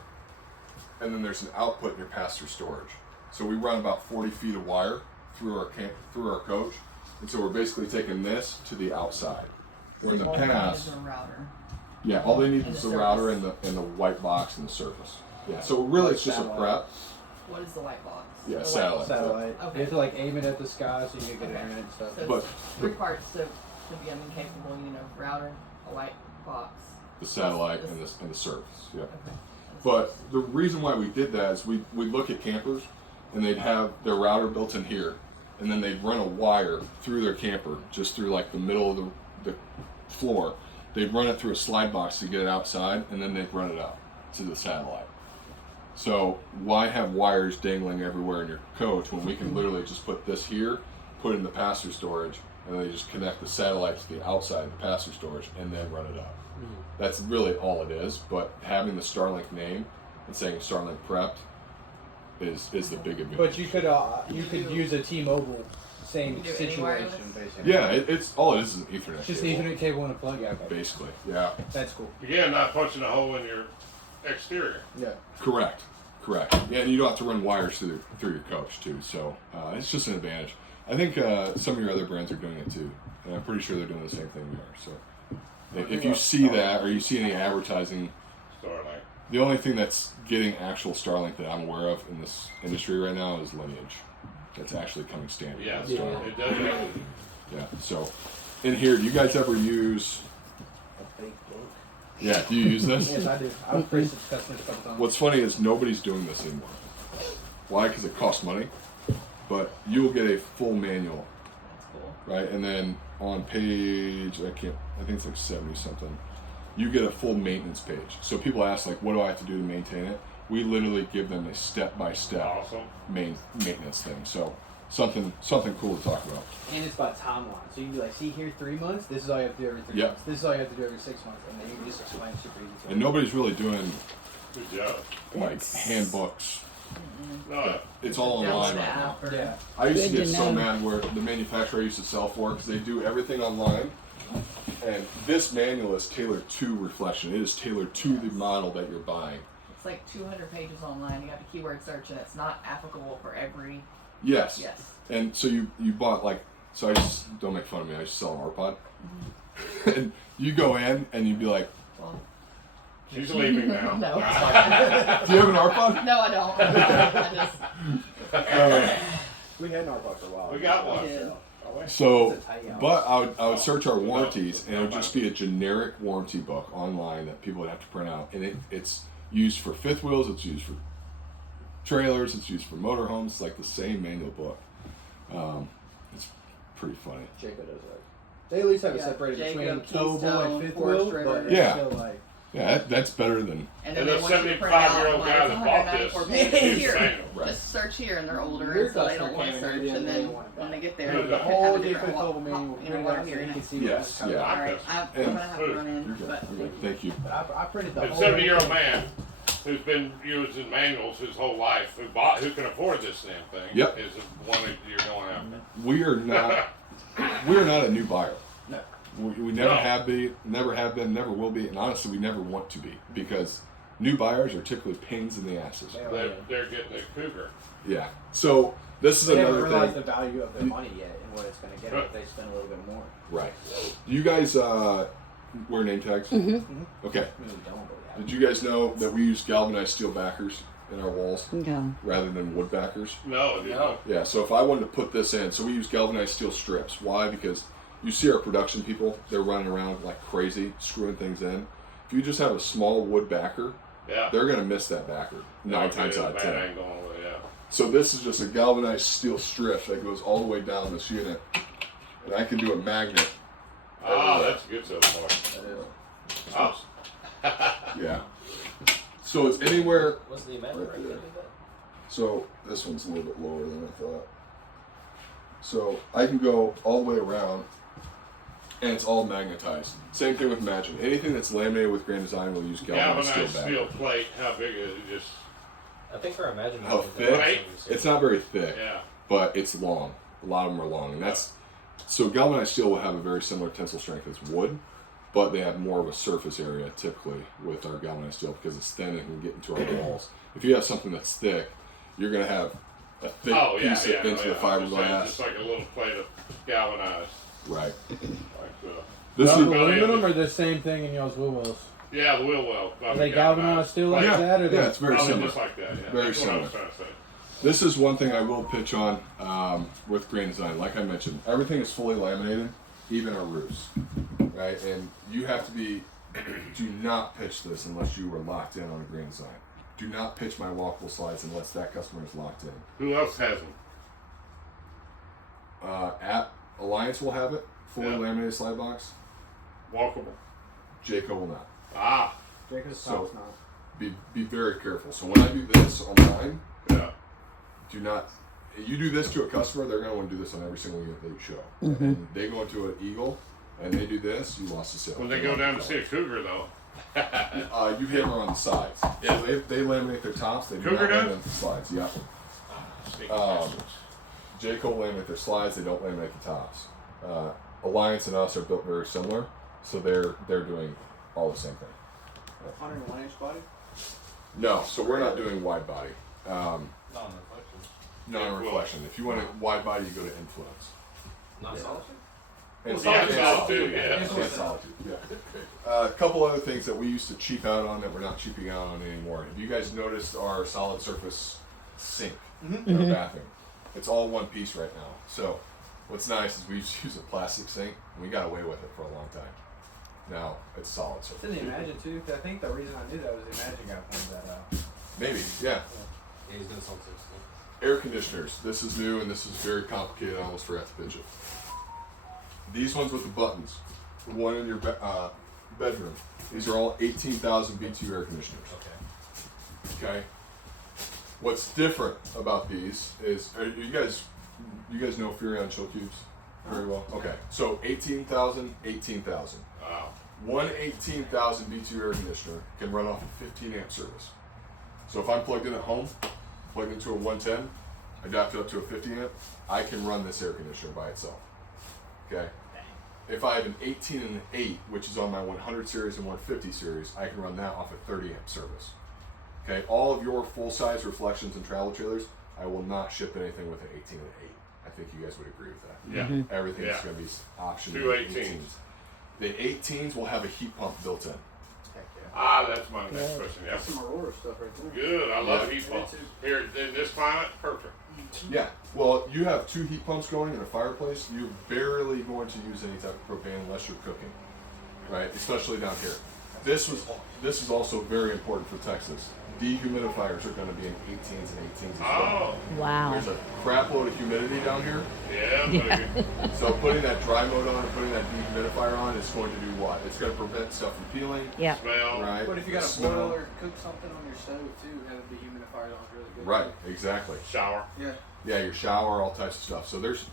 And then there's an output in your pass-through storage. So we run about 40 feet of wire through our coach. And so we're basically taking this to the outside. Where in the past, yeah, all they need is the router and the white box and the surface. Yeah, so really it's just a prep. What is the white box? Yeah, The satellite. Satellite. Okay. You have to like aim it at the sky so you can get internet and stuff. So But it's three parts. So should be incapable. You know, router, a white box. The satellite and the surface. Yeah. Okay. But the reason why we did that is we look at campers, and they'd have their router built in here, and then they'd run a wire through their camper, just through like the middle of the floor. They'd run it through a slide box to get it outside, and then they'd run it up to the satellite. So why have wires dangling everywhere in your coach when we can literally just put this here, put it in the passenger storage, and then you just connect the satellite to the outside of the passenger storage and then run it up. That's really all it is. But having the Starlink name and saying Starlink prepped is the big advantage. But you could use a T-Mobile same You can do any situation wireless? basically. Yeah, it's all it is an Ethernet It's just an cable, Ethernet cable and a plug out. basically. Yeah, That's cool. Again, not punching a hole in your exterior. Yeah. correct. Yeah, and you don't have to run wires through your coach too. So it's just an advantage. I think some of your other brands are doing it too, and I'm pretty sure they're doing the same thing we are. So if you see that or you see any advertising, Starlight. the only thing that's getting actual Starlink that I'm aware of in this industry right now is Lineage. That's actually coming standard. Yeah, with Starlink. it does have Yeah. So in here, do you guys ever use? A fake book. Yeah. Do you use this? Yes, I do. I've printed customers a couple times. What's funny is nobody's doing this anymore. Why? Because it costs money. But you'll get a full manual, That's cool. right? And then on page, I think it's like 70 something, you get a full maintenance page. So people ask like, what do I have to do to maintain it? We literally give them a step-by-step awesome. maintenance thing. So something cool to talk about. And it's by timeline. So you can be like, see here 3 months, this is all you have to do every 3 Yep. months. This is all you have to do every 6 months. And then you can just explain super easy to And them. nobody's really doing Good job. like handbooks. No, It's all online right Yeah. now. Yeah. I used to Good get to so know. mad where the manufacturer I used to sell for because they do everything online. And this manual is tailored to reflection. It is tailored to the model that you're buying. It's like 200 pages online. You have to keyword search, and it's not applicable for every. Yes. Yes. And so you bought like, so I just, don't make fun of me, I used to sell an ARPod. And you go in and you'd be like, Well, she's leaving now. no. do you have an ARPod? No, I don't. I just. We had an ARPod for a while. We got one. Yeah. So, It's a tiny house. but I would search our warranties and it would just be a generic warranty book online that people would have to print out. And it's used for fifth wheels, it's used for trailers, it's used for motorhomes. It's like the same manual book. It's pretty funny. Jacob does that. They at least have it Yeah, separated Jacob, between towable Keystone, and fifth Forest wheel, River. but it's Yeah. still like Yeah, that's better than, And And then the they want you to print out 75-year-old like guy that bought this, 194 he's pages here. saying, right. Just search here, and they're older, Your and so they customer don't want to came in search. here And the other then day, wanted when that. they get there, The they have whole a different different towable manual. you know, what here. You can see Yes, what's coming. yeah. All right, I'm gonna have to run in, You're good. but You're good. Thank you. But I printed the a whole 70-year-old man who's been using manuals his whole life, who can afford this damn thing, Yep. is the one that you're going after. We are not a new buyer. No. We never No. have been, never will be, and honestly, we never want to be because new buyers are typically pains in the asses. They're getting a cougar. Yeah. So this is They haven't another realized thing. the value of their money yet and what it's going to get if they spend a little bit more. Right. Do you guys wear name tags? Mm-hmm. Okay. We really don't, but we have. Did you guys know that we use galvanized steel backers in our walls Yeah. rather than wood backers? No, No. Yeah, so if I wanted to put this in, so we use galvanized steel strips. Why? Because you see our production people, they're running around like crazy, screwing things in. If you just have a small wood backer, yeah. they're going to miss that backer 9 times out of 10. Angle, yeah. So this is just a galvanized steel strip that goes all the way down this unit. And I can do a magnet. Oh, that's good so far. That is. Oh, Yeah. So it's anywhere. What's the amendment right there? So this one's a little bit lower than I thought. So I can go all the way around and it's all magnetized. Same thing with Imagine. Anything that's laminated with Grand Design will use galvanized galvanized steel steel back. plate. How big is it? Just I think for Imagine. How Mode, thick? Right. It's not very thick, yeah. but it's long. A lot of them are long. And that's so galvanized steel will have a very similar tensile strength as wood, but they have more of a surface area typically with our galvanized steel because it's thin and it can get into our walls. If you have something that's thick, you're going to have a thick Oh yeah, piece yeah. into the fiberglass. Just like a little plate of galvanized. Right. Like This The would, aluminum or the same thing in y'all's wheel wells? yeah, the wheel well. Are they galvanized steel like yeah, that? Or yeah, it's very Probably similar. just like that. Yeah. Very That's what I similar. was trying to say. This is one thing I will pitch on with Grand Design. Like I mentioned, everything is fully laminated. even our roofs, right? And you have to be, do not pitch this unless you are locked in on a Grand Design. Do not pitch my walkable slides unless that customer is locked in. Who else has them? At Alliance will have it, fully Yeah. laminated slide box. Walkable. Jayco will not. Ah, Jacob's So- Top's not. Be very careful. So when I do this on mine, yeah. do not. You do this to a customer, they're going to want to do this on every single unit they show. And they go into an Eagle and they do this, you lost the sale. When they go down to see a cougar, though. You hammer on the sides. Yeah. So they laminate their tops. They do Cougar not does? laminate the slides. Yep. Sneaky Um, bastards. Jayco laminate their slides. They don't laminate the tops. Alliance and us are built very similar, so they're doing all the same thing. 101-inch body. No, so we're not doing wide body. Non-reflection. Non-reflection. If you want a wide body, you go to Influence. Not solid. And Yeah, and Solitude, yeah. And Solitude, yeah. A couple other things that we used to cheap out on that we're not cheaping out on anymore. Have you guys noticed our solid surface sink in our bathroom? It's all one piece right now. So what's nice is we used to use a plastic sink and we got away with it for a long time. Now it's solid surface. Didn't Imagine too? 'Cause I think the reason I knew that was Imagine got pointed that out. Maybe, yeah. Yeah, he's done something. Air conditioners. This is new and this is very complicated. I almost forgot to pitch it. These ones with the buttons, the one in your bedroom. These are all 18,000 BTU air conditioners. Okay. Okay. What's different about these is you guys know Furrion chill cubes very well. Okay. So 18,000, 18,000. Wow. One 18,000 BTU air conditioner can run off a 15 amp service. So if I'm plugged in at home, plugged into a 110, adapt it up to a 50 amp, I can run this air conditioner by itself. Okay. If I have an 18 and an 8, which is on my 100 series and 150 series, I can run that off a 30 amp service. Okay, all of your full-size reflections and travel trailers, I will not ship anything with an 18 and an 8. I think you guys would agree with that. Yeah. Everything's Yeah. going to be optional. Two 18s. The 18s will have a heat pump built in. Heck yeah. Ah, that's my next question. Yeah. That's some Aurora stuff right there. Good. I love Yeah. heat pumps. Here in this climate, perfect. Yeah, well, you have 2 heat pumps going in a fireplace. You're barely going to use any type of propane unless you're cooking, right? Especially down here. This is also very important for Texas. Dehumidifiers are going to be in 18s and 18s as well. Oh, Wow. There's a crap load of humidity down here, yeah, baby. so putting that dry mode on and putting that dehumidifier on is going to do what? It's going to prevent stuff from peeling, Yeah. Smell. right? But if you got The a smell. boil or cook something on your stove too, having the humidifier on is really good. Right, exactly. Shower. Yeah. Yeah, your shower, all types of stuff. So there's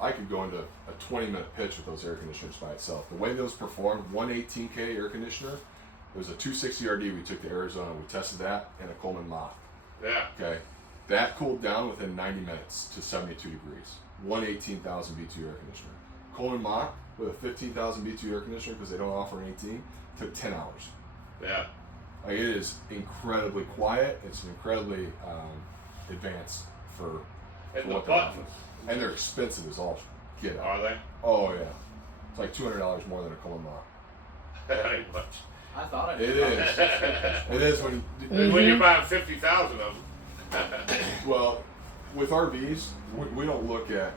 I could go into a 20-minute pitch with those air conditioners by itself. The way those perform, 118K air conditioner, it was a 260 RD we took to Arizona. We tested that in a Coleman Mach. Yeah. Okay, that cooled down within 90 minutes to 72 degrees. 118,000 BTU air conditioner. Coleman Mach with a 15,000 BTU air conditioner, because they don't offer an 18, took 10 hours. Yeah. Like, it is incredibly quiet. It's incredibly advanced for And the what they're buttons. offering. And they're expensive as all get out. Are they? Oh yeah, it's like $200 more than a Coleman Mach. That ain't much. I thought I It is. It is when. When you're buying 50,000 of them. Well, with RVs, we don't look at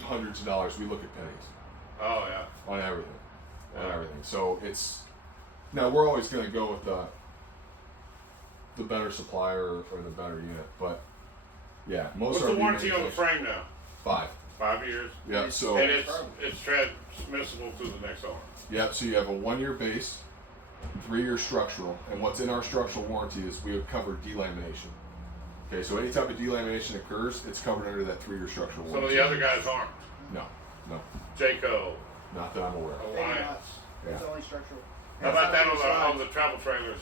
hundreds of dollars. We look at pennies Oh yeah. on everything. On Yeah. everything. So it's now we're always going to go with the better supplier or the better unit, but yeah, most What's the RV warranty on the manufacturers- frame now? 5. 5 years. Yeah. So And it's transmissible to the next owner. yeah. So you have a 1-year base, 3-year structural, and what's in our structural warranty is we would cover delamination. Okay, so any type of delamination occurs, it's covered under that 3-year structural Some warranty. of the other guys aren't. No, Jayco, not that I'm aware of. Alliance. Yeah. It's only structural. How about that on the travel trailers?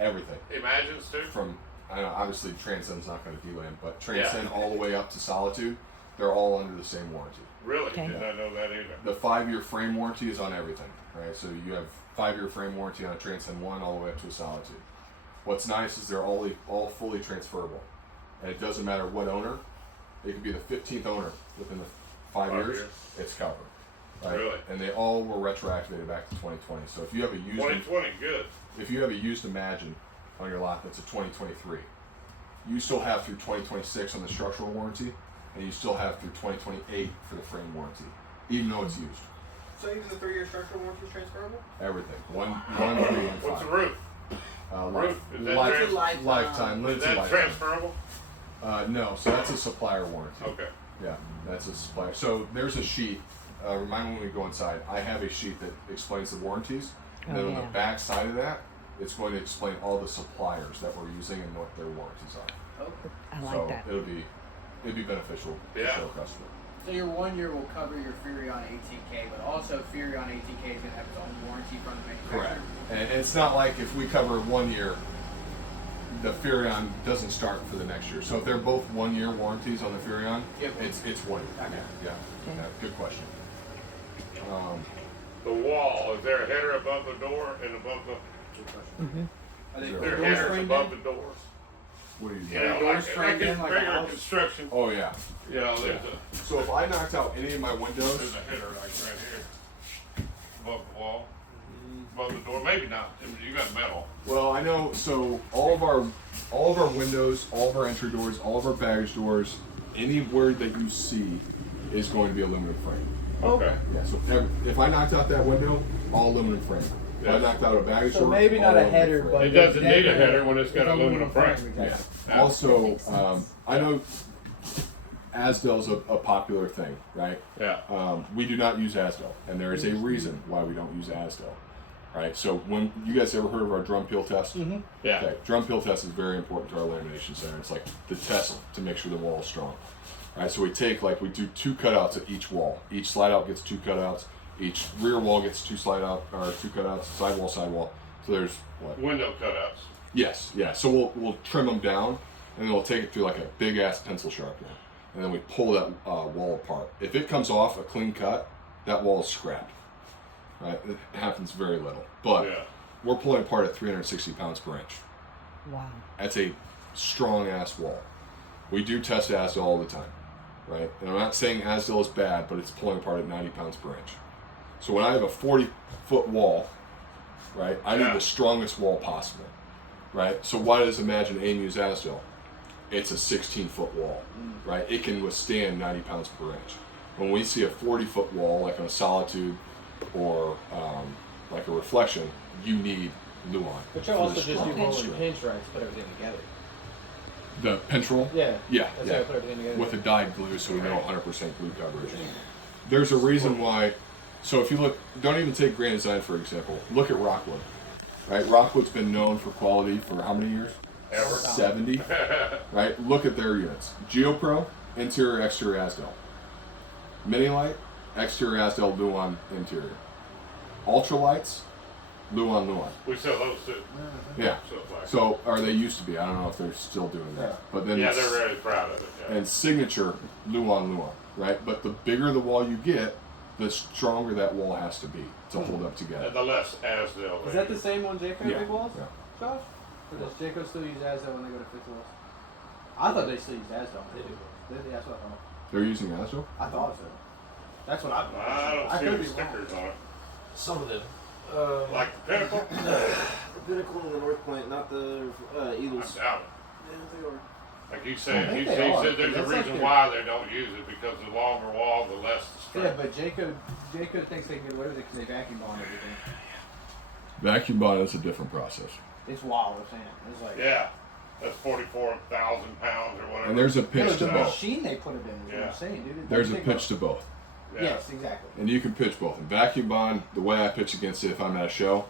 Everything Imagines too? from I know obviously Transcend's not going to delam, but Transcend Yeah. all the way up to Solitude, they're all under the same warranty. Really? Okay. Did not know that either. The 5-year frame warranty is on everything, right? So you have 5-year frame warranty on a Transcend 1 all the way up to a Solitude. What's nice is they're all fully transferable, and it doesn't matter what owner. It could be the 15th owner within the 5 5 years. years. It's covered. Right? Really? And they all were retroactivated back to 2020. So if you have a used 2020, good. if you have a used Imagine on your lot that's a 2023, you still have through 2026 on the structural warranty, and you still have through 2028 for the frame warranty. even though it's used. So even the 3-year structural warranty is transferable? Everything. 1, 3, and 5. What's the roof? Life, Is that lifetime. Is Limited that lifetime. transferable? No, so that's a supplier warranty. Okay. Yeah, that's a supplier. So there's a sheet. Remind me when we go inside. I have a sheet that explains the warranties, and then on the back side of that, it's going to explain all the suppliers that we're using and what their warranties are. I like So that. it'd be beneficial to Yeah. show a customer. So your 1 year will cover your Furrion 18K, but also Furrion 18K is going to have its own warranty from the manufacturer? Correct. And it's not like if we cover 1 year, the Furrion doesn't start for the next year. So if they're both 1 year warranties on the Furrion, Yep. it's 1 year. Okay. Yeah. Good question. The wall, is there a header above the door and above the, Are they Is there doors headers framed above in? the doors? What do you You do? know, doors like framed in like a regular house? construction. Oh yeah. You know, there's So if I knocked out any of my windows, there's a header like right here. Above the wall. Above the door, maybe not. You got metal. well, I know. So all of our windows, all of our entry doors, all of our baggage doors, anywhere that you see is going to be aluminum frame. Okay. Yeah. So if I knocked out that window, all aluminum frame. If I Yes. knocked out a baggage So door, maybe not all a header, aluminum but frame. It doesn't need a header when it's got aluminum frame. exactly. Yeah. Also, I know Asdel's a popular thing, right? Yeah. We do not use Asdel, and there is a reason why we don't use Asdel, right? So when you guys ever heard of our drum peel test? Yeah. Okay, drum peel test is very important to our lamination center. It's like the test to make sure the wall is strong. Right, so we do 2 cutouts at each wall. Each slide out gets 2 cutouts. Each rear wall gets 2 2 cutouts. Side wall. So there's what? Window cutouts. Yes, yeah. So we'll trim them down, and then we'll take it through like a big ass pencil sharpener, and then we pull that wall apart. If it comes off a clean cut, that wall is scrapped. Right, it happens very little, but Yeah. we're pulling apart at 360 pounds per inch. Wow. That's a strong ass wall. We do test Asdel all the time, right? And I'm not saying Asdel is bad, but it's pulling apart at 90 pounds per inch. So when I have a 40-foot wall, right, I need Yeah. the strongest wall possible, right? So why does Imagine AIM use Asdel? It's a 16-foot wall, right? It can withstand 90 pounds per inch. When we see a 40-foot wall, like on a Solitude or like a Reflection, you need Luan. But for you'll also the just do strong rolling strength. pinch right to put everything together. The pinch roll? Yeah. Yeah, That's yeah. how I put everything together. With a dyed glue, so we know 100% glue coverage. There's a reason why. So if you look, don't even take Grand Design for example. Look at Rockwood, right? Rockwood's been known for quality for how many years? Ever. 70. Right? Look at their units. GeoPro, interior, exterior Asdel. Minilight, exterior Asdel, Luan, interior. Ultralights, Luan. We sell those too. Yeah. So it's like, So, or they used to be. I don't know if they're still doing that. But then yeah, they're very proud of it. Yeah. and signature Luan, right? But the bigger the wall you get, the stronger that wall has to be to hold up together. And the less Asdel. Is that the same on Jayco Yeah, big walls, yeah. Josh? Or does Jayco still use Asdel when they go to fix walls? I thought they still use Asdel. They do. That's what I thought. They're using Asdel? I thought so. That's what I thought. I don't see could any be wrong. stickers on it. Some of them. Like the Pinnacle? The Pinnacle and the North Point, not the I Eagles. doubt it. Yeah, they are. Like you I said, think he they are. said there's a That's like reason their- why they don't use it because the longer wall, the less the Yeah, strength. but Jayco thinks they can get away with it because they vacuum bond everything. Vacuum bond is a different process. It's wild, I'm saying. It's like Yeah, that's 44,000 pounds or whatever. And there's a no, pitch to the both. machine they put it in is what Yeah. I'm saying, dude. There's a Think pitch to both. Yeah. Yes, exactly. And you can pitch both. And vacuum bond, the way I pitch against it if I'm at a show,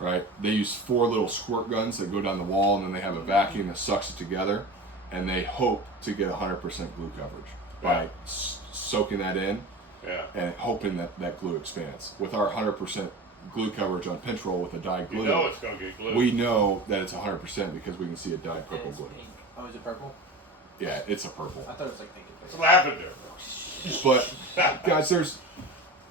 right, they use 4 little squirt guns that go down the wall and then they have a vacuum that sucks it together and they hope to get 100% glue coverage by Yeah. soaking that in Yeah. and hoping that that glue expands. With our 100% glue coverage on pinch roll with a dyed glue, You know it's going to get glued. we know that it's 100% because we can see a dyed purple It's glue. pink. Oh, is it purple? Yeah, it's a purple. I thought it was like pink. It's lavender. But guys,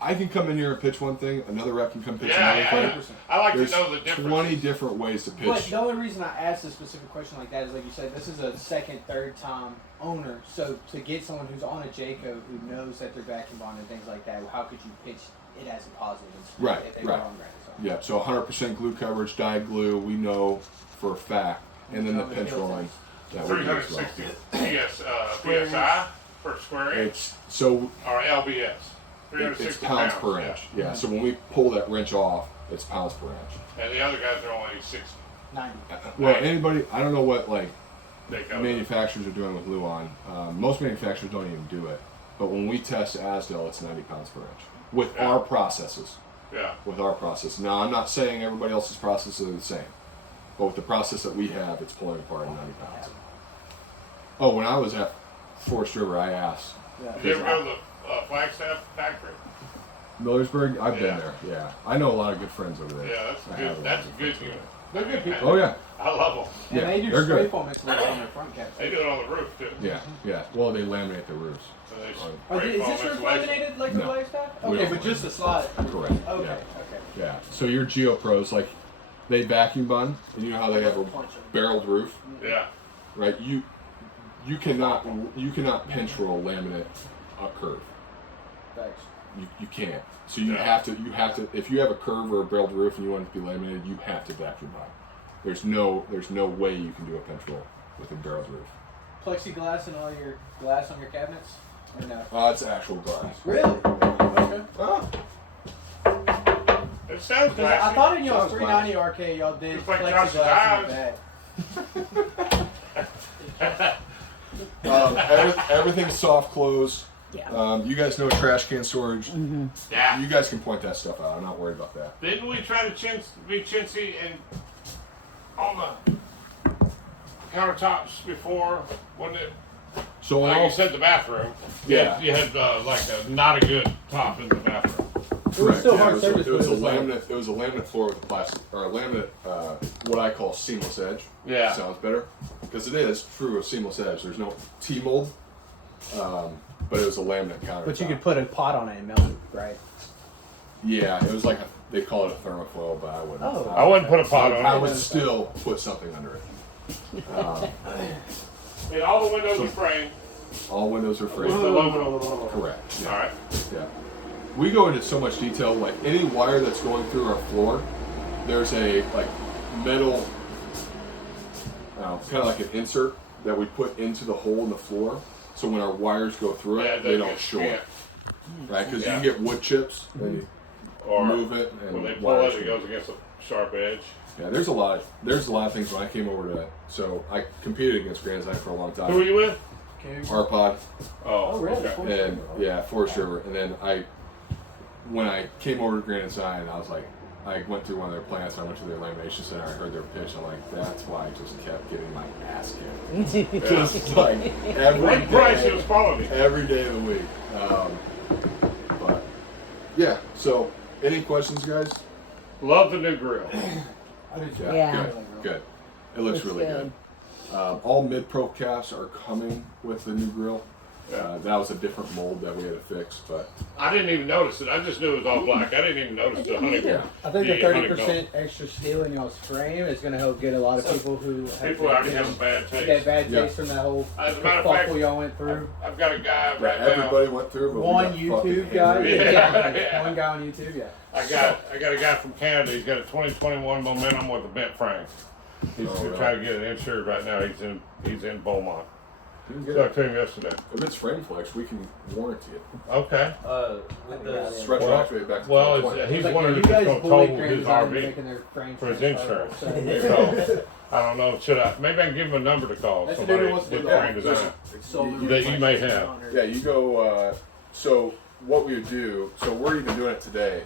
I can come in here and pitch one thing, another rep can come pitch Yeah, another yeah. thing. I like There's to know the difference. 20 different ways to But pitch. the only reason I asked a specific question like that is, like you said, this is a second, third time owner. So to get someone who's on a Jayco who knows that they're vacuum bonded and things like that, how could you pitch it as a positive? Right, if they were right. on Grand Design? Yeah, so 100% glue coverage, dyed glue, we know for a fact. And then the Tell me pinch the rolling. That we do as well. 360 PSI per square inch It's so or LBS. it's 360 pounds per yeah. inch. Yeah. So when we pull that wrench off, it's pounds per inch. And the other guys are only 60. 90. Well, anybody, I don't know what like They go. manufacturers are doing with Luan. Most manufacturers don't even do it. But when we test Asdel, it's 90 pounds per inch with Yeah. our processes. Yeah. With our process. Now, I'm not saying everybody else's processes are the same, but with the process that we have, it's pulling apart in 90 pounds. Oh, when I was at Forest River, I asked. Did you ever go to the Flagstaff factory? Millersburg, I've Yeah. been there. Yeah, I know a lot of good friends over there. Yeah, that's I good. have a lot That's of a good friends over unit. They're good people. Oh yeah, I love them. And yeah, they do they're spray good. foam installation on their front caps. They do it on the roof too. Yeah, yeah. Well, they laminate the roofs. So they Oh, spray is foam this roof insulation. laminated like the No. Flagstaff? We Okay, don't but just the slide. Correct. Okay, Yeah. okay. Yeah. So your GeoPros, like, they vacuum bond, and you know how they have a barreled roof, Yeah. right? You cannot pinch roll laminate a curve. Thanks. You can't. So you Yeah. have to if you have a curve or a barreled roof and you want it to be laminated, you have to vacuum bond. There's no way you can do a pinch roll with a barreled roof. Plexiglass and all your glass on your cabinets? Or no? It's actual glass. Really? Okay. Ah, It sounds Because glassy. I thought in y'all's Sounds 390 RK y'all did It's like plexiglass Josh's in the back. everything's soft close. Yeah. You guys know trash can storage. Yeah. You guys can point that stuff out. I'm not worried about that. Didn't we try to be chintzy and on the countertops before? Wasn't it? So when Like all you said, the bathroom. Yeah. You had like not a good top in the bathroom. correct, still yeah, hard it was, surface, it was but a it was like- laminate. It was a laminate floor with a plastic or a laminate. What I call seamless edge. Yeah. Sounds better because it is true of seamless edge. There's no T-mold, but it was a laminate countertop. But you could put a pot on it and melt it, right? Yeah, it was like they call it a thermofoil, but I wouldn't. Oh. I wouldn't put a pot on I it. would still put something under it. And all the windows are framed All windows are with framed. the aluminum. Correct. Yeah. All right. Yeah. We go into so much detail. Like any wire that's going through our floor, there's a like metal, kind of like an insert that we put into the hole in the floor. So when our wires go through it, Yeah, they don't short, yeah. right? Because Yeah. you can get wood chips and you Or move it, and when they pull wires it, it go. goes against a sharp edge. Yeah, there's a lot of things when I came over to. So I competed against Grand Design for a long Who were time. you with? Arpod. Oh, really? okay. And yeah, Forest River. And then when I came over to Grand Design, I was like, I went through one of their plants. I went to their lamination center. I heard their pitch. I'm like, that's why I just kept getting my ass kicked. Just like One price, it was quality. every day of the week. But yeah. So, any questions, guys? Love the new grill. Yeah. Good. It looks really good. All mid-pro caps are coming with the new grill. That was a different mold that we had to fix, but I didn't even notice it. I just knew it was all black. I didn't even notice the honeycomb. I think Yeah, the 30% honeycomb. extra steel in y'all's frame is going to help get a lot of people who People already have a bad that taste. bad taste Yeah. from that whole As a matter of fact, kerfuffle y'all went through. I've got a guy that right now. everybody went through. But One we got fucking YouTube guy. hammered. Yeah. One guy on YouTube, yeah. I got a guy from Canada. He's got a 2021 Momentum with a bent frame. He's really? trying to get it insured right now. He's in Beaumont. You can get Talked it. to him yesterday. If it's frame flex, we can warranty it. Okay. With the It's retroactivate back to Well, 2020. he's Like, wondering you if it's guys going to bullied total Grand his Design RV making their frames for his transferable, insurance. so- So I don't know. Should I? Maybe I can give him a number to call. That's the Somebody dude who wants to with do Grand that. Design. Solar That you may have. Yeah, you go. So what we would do. So we're even doing it today.